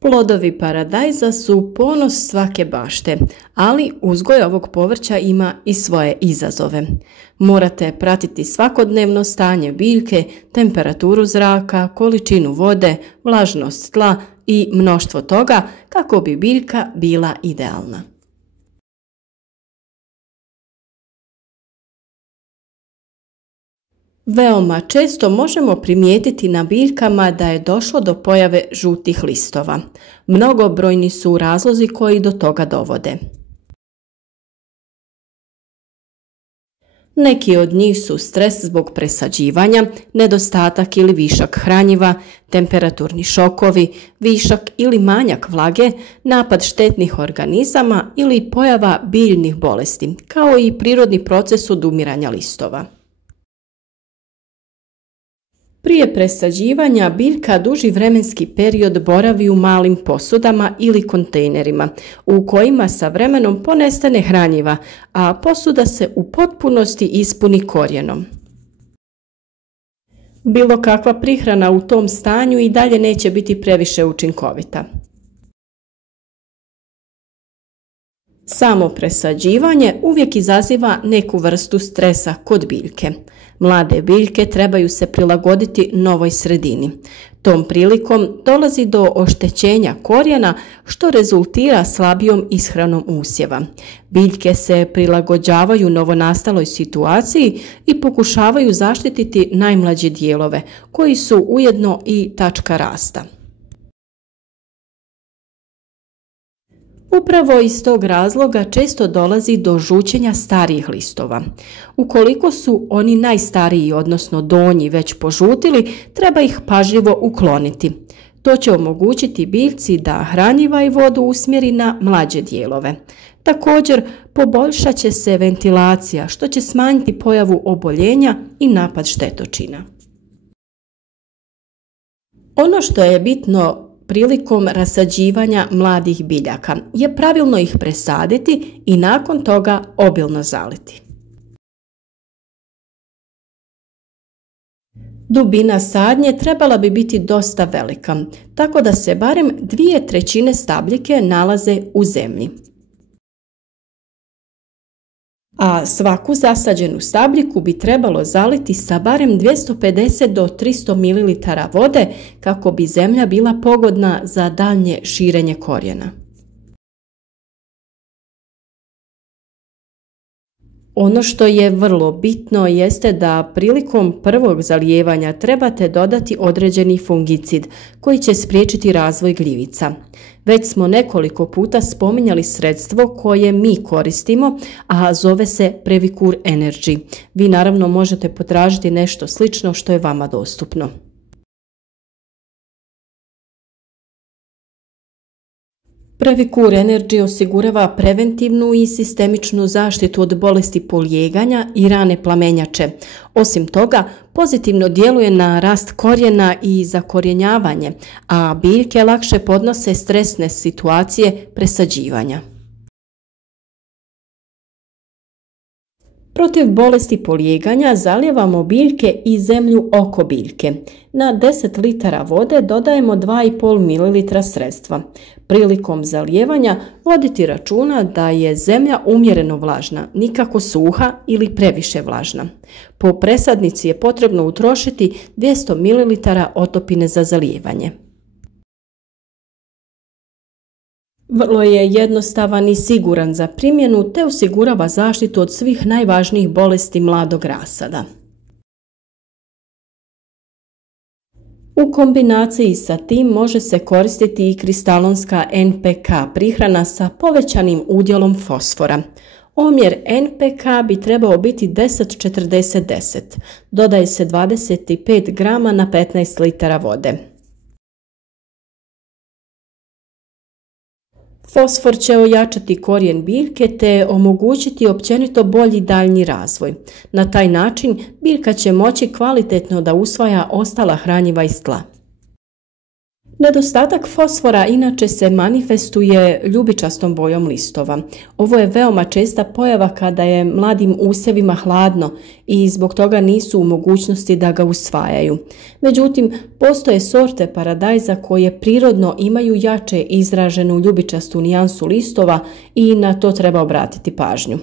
Plodovi paradajza su ponos svake bašte, ali uzgoj ovog povrća ima i svoje izazove. Morate pratiti svakodnevno stanje biljke, temperaturu zraka, količinu vode, vlažnost tla i mnoštvo toga kako bi biljka bila idealna. Veoma često možemo primijetiti na biljkama da je došlo do pojave žutih listova. Mnogobrojni su razlozi koji do toga dovode. Neki od njih su stres zbog presađivanja, nedostatak ili višak hranjiva, temperaturni šokovi, višak ili manjak vlage, napad štetnih organizama ili pojava biljnih bolesti, kao i prirodni proces odumiranja listova. Prije presađivanja biljka duži vremenski period boravi u malim posudama ili kontejnerima u kojima sa vremenom ponestane hranjiva, a posuda se u potpunosti ispuni korijenom. Bilo kakva prihrana u tom stanju i dalje neće biti previše učinkovita. Samo presađivanje uvijek izaziva neku vrstu stresa kod biljke. Mlade biljke trebaju se prilagoditi novoj sredini. Tom prilikom dolazi do oštećenja korijena što rezultira slabijom ishranom usjeva. Biljke se prilagođavaju novonastaloj situaciji i pokušavaju zaštititi najmlađe dijelove, koji su ujedno i tačka rasta. Upravo iz tog razloga često dolazi do žućenja starijih listova. Ukoliko su oni najstariji, odnosno donji, već požutili, treba ih pažljivo ukloniti. To će omogućiti biljci da hranjiva i vodu usmjeri na mlađe dijelove. Također, poboljšat će se ventilacija, što će smanjiti pojavu oboljenja i napad štetočina. Ono što je bitno prilikom rasađivanja mladih biljaka je pravilno ih presaditi i nakon toga obilno zaliti. Dubina sadnje trebala bi biti dosta velika, tako da se barem 2/3 stabljike nalaze u zemlji. A svaku zasađenu stabljiku bi trebalo zaliti sa barem 250 do 300 ml vode kako bi zemlja bila pogodna za daljnje širenje korijena. Ono što je vrlo bitno jeste da prilikom prvog zalijevanja trebate dodati određeni fungicid koji će spriječiti razvoj gljivica. Već smo nekoliko puta spominjali sredstvo koje mi koristimo, a zove se Previcur Energy. Vi naravno možete potražiti nešto slično što je vama dostupno. Previcur Energy osigurava preventivnu i sistemičnu zaštitu od bolesti polijeganja i rane plamenjače. Osim toga, pozitivno djeluje na rast korijena i zakorjenjavanje, a biljke lakše podnose stresne situacije presađivanja. Protiv bolesti polijeganja zalijevamo biljke i zemlju oko biljke. Na 10 litara vode dodajemo 2,5 ml sredstva. Prilikom zalijevanja voditi računa da je zemlja umjereno vlažna, nikako suha ili previše vlažna. Po presadnici je potrebno utrošiti 200 ml otopine za zalijevanje. Vrlo je jednostavan i siguran za primjenu te osigurava zaštitu od svih najvažnijih bolesti mladog rasada. U kombinaciji sa tim može se koristiti i kristalonska NPK prihrana sa povećanim udjelom fosfora. Omjer NPK bi trebao biti 10-40-10. Dodaje se 25 grama na 15 litara vode. Fosfor će ojačati korijen biljke te omogućiti općenito bolji daljnji razvoj. Na taj način biljka će moći kvalitetno da usvaja ostala hranjiva iz tla. Nedostatak fosfora inače se manifestuje ljubičastom bojom listova. Ovo je veoma česta pojava kada je mladim usjevima hladno i zbog toga nisu u mogućnosti da ga usvajaju. Međutim, postoje sorte paradajza koje prirodno imaju jače izraženu ljubičastu nijansu listova i na to treba obratiti pažnju.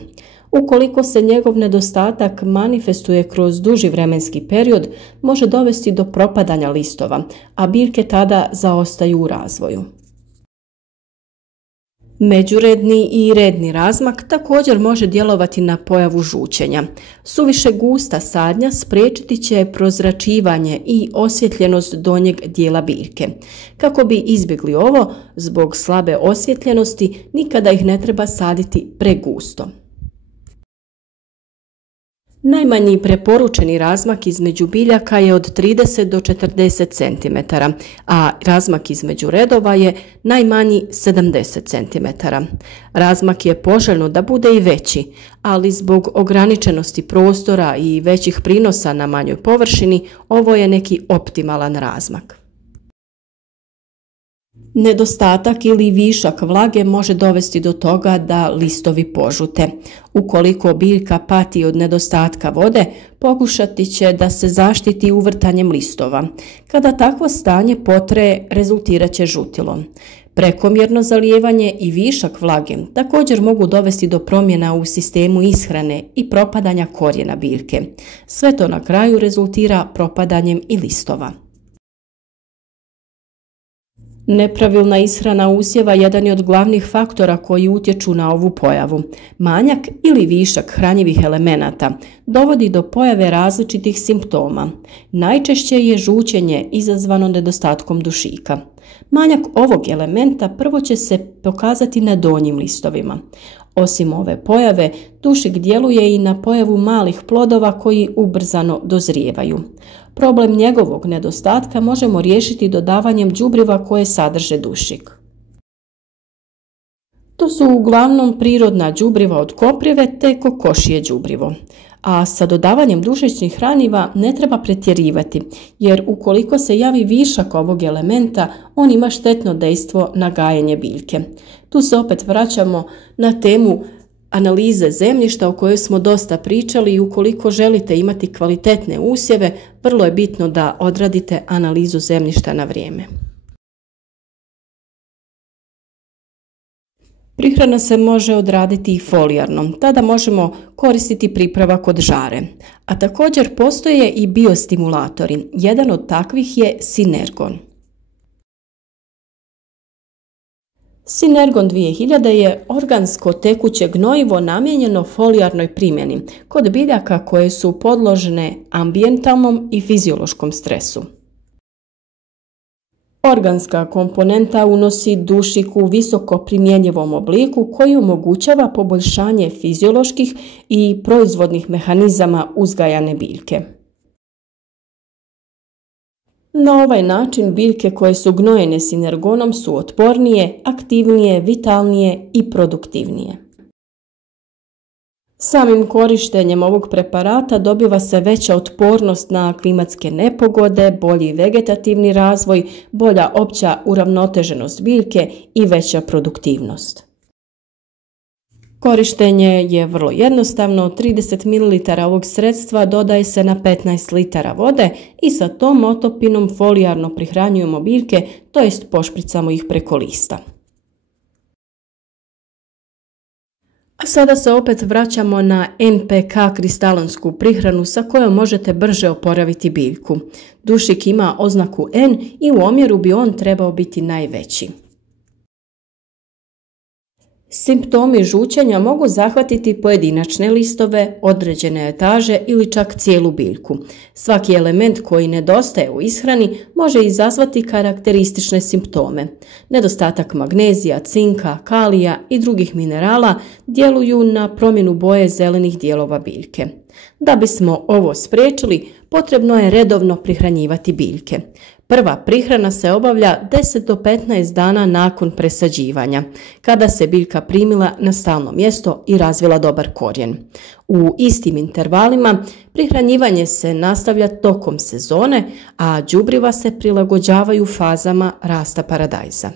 Ukoliko se njegov nedostatak manifestuje kroz duži vremenski period, može dovesti do propadanja listova, a biljke tada zaostaju u razvoju. Međuredni i redni razmak također može djelovati na pojavu žučenja. Suviše gusta sadnja spriječiti će prozračivanje i osvjetljenost donjeg dijela biljke. Kako bi izbjegli ovo, zbog slabe osvjetljenosti nikada ih ne treba saditi pregusto. Najmanji preporučeni razmak između biljaka je od 30 do 40 cm, a razmak između redova je najmanji 70 cm. Razmak je poželjno da bude i veći, ali zbog ograničenosti prostora i većih prinosa na manjoj površini, ovo je neki optimalan razmak. Nedostatak ili višak vlage može dovesti do toga da listovi požute. Ukoliko biljka pati od nedostatka vode, pokušati će da se zaštiti uvrtanjem listova. Kada takvo stanje potraje, rezultirat će žutilom. Prekomjerno zalijevanje i višak vlage također mogu dovesti do promjena u sistemu ishrane i propadanja korijena biljke. Sve to na kraju rezultira propadanjem i listova. Nepravilna ishrana usjeva jedan je od glavnih faktora koji utječu na ovu pojavu. Manjak ili višak hranjivih elemenata dovodi do pojave različitih simptoma. Najčešće je žučenje izazvano nedostatkom dušika. Manjak ovog elementa prvo će se pokazati na donjim listovima. Osim ove pojave, dušik djeluje i na pojavu malih plodova koji ubrzano dozrijevaju. Problem njegovog nedostatka možemo riješiti dodavanjem đubriva koje sadrže dušik. To su uglavnom prirodna đubriva od koprive te kokošije đubrivo. A sa dodavanjem dušičnih hraniva ne treba pretjerivati, jer ukoliko se javi višak ovog elementa, on ima štetno dejstvo na gajenje biljke. Tu se opet vraćamo na temu analize zemljišta o kojoj smo dosta pričali i ukoliko želite imati kvalitetne usjeve, vrlo je bitno da odradite analizu zemljišta na vrijeme. Prihrana se može odraditi i folijarno, tada možemo koristiti pripravak od žare. A također postoje i biostimulatori, jedan od takvih je Sinergon. Sinergon 2000 je organsko tekuće gnojivo namijenjeno folijarnoj primjeni kod biljaka koje su podložene ambijentalnom i fiziološkom stresu. Organska komponenta unosi dušik u visoko primjenjivom obliku koji omogućava poboljšanje fizioloških i proizvodnih mehanizama uzgajane biljke. Na ovaj način biljke koje su gnojene sinergonom su otpornije, aktivnije, vitalnije i produktivnije. Samim korištenjem ovog preparata dobiva se veća otpornost na klimatske nepogode, bolji vegetativni razvoj, bolja opća uravnoteženost biljke i veća produktivnost. Korištenje je vrlo jednostavno, 30 ml ovog sredstva dodaje se na 15 litara vode i sa tom otopinom folijarno prihranjujemo biljke, to jest pošpricamo ih preko lista. A sada se opet vraćamo na NPK kristalonsku prihranu sa kojom možete brže oporaviti biljku. Dušik ima oznaku N i u omjeru bi on trebao biti najveći. Simptomi žučenja mogu zahvatiti pojedinačne listove, određene etaže ili čak cijelu biljku. Svaki element koji nedostaje u ishrani može izazvati karakteristične simptome. Nedostatak magnezija, cinka, kalija i drugih minerala djeluju na promjenu boje zelenih dijelova biljke. Da bismo ovo spriječili, potrebno je redovno prihranjivati biljke. Prva prihrana se obavlja 10 do 15 dana nakon presađivanja, kada se biljka primila na stalno mjesto i razvila dobar korijen. U istim intervalima prihranjivanje se nastavlja tokom sezone, a đubriva se prilagođavaju fazama rasta paradajza.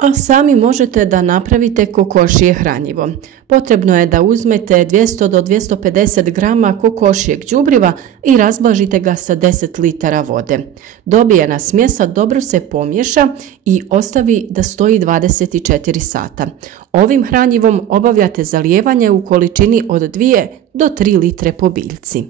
A sami možete da napravite kokošije hranjivo. Potrebno je da uzmete 200 do 250 grama kokošijeg đubriva i razblažite ga sa 10 litara vode. Dobijena smjesa dobro se pomiješa i ostavi da stoji 24 sata. Ovim hranjivom obavljate zalijevanje u količini od 2 do 3 litre po biljci.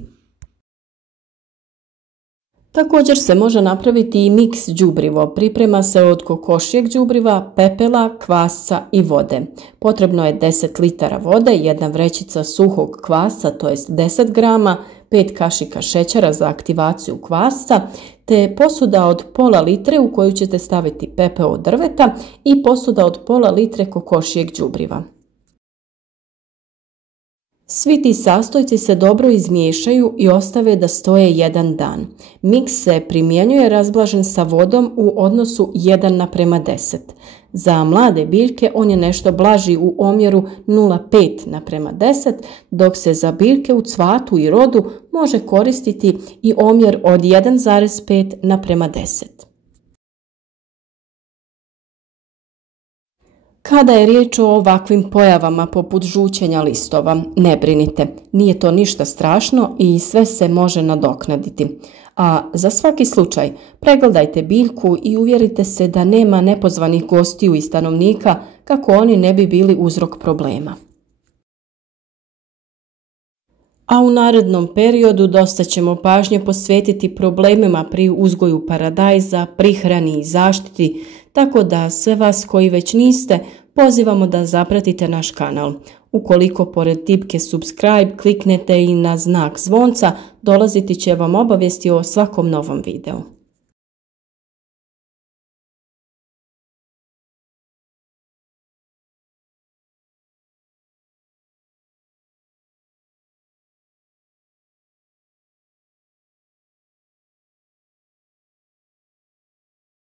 Također se može napraviti i miks đubrivo. Priprema se od kokošijeg đubriva, pepela, kvasca i vode. Potrebno je 10 litara vode, 1 vrećica suhog kvasca, to jest 10 grama, 5 kašika šećera za aktivaciju kvasca, te posuda od pola litre u koju ćete staviti pepeo od drveta i posuda od pola litre kokošijeg đubriva. Svi ti sastojci se dobro izmiješaju i ostave da stoje 1 dan. Miks se primjenjuje razblažen sa vodom u odnosu 1:10. Za mlade biljke on je nešto blaži u omjeru 0,5:10, dok se za biljke u cvatu i rodu može koristiti i omjer od 1,5:10. Kada je riječ o ovakvim pojavama poput žućenja listova, ne brinite, nije to ništa strašno i sve se može nadoknaditi. A za svaki slučaj pregledajte biljku i uvjerite se da nema nepozvanih gostiju i stanovnika kako oni ne bi bili uzrok problema. A u narednom periodu dosta ćemo pažnje posvetiti problemima pri uzgoju paradajza, prihrani i zaštiti, tako da sve vas koji već niste pozivamo da zapratite naš kanal. Ukoliko pored tipke subscribe kliknete i na znak zvonca, dolaziti će vam obavijesti o svakom novom videu.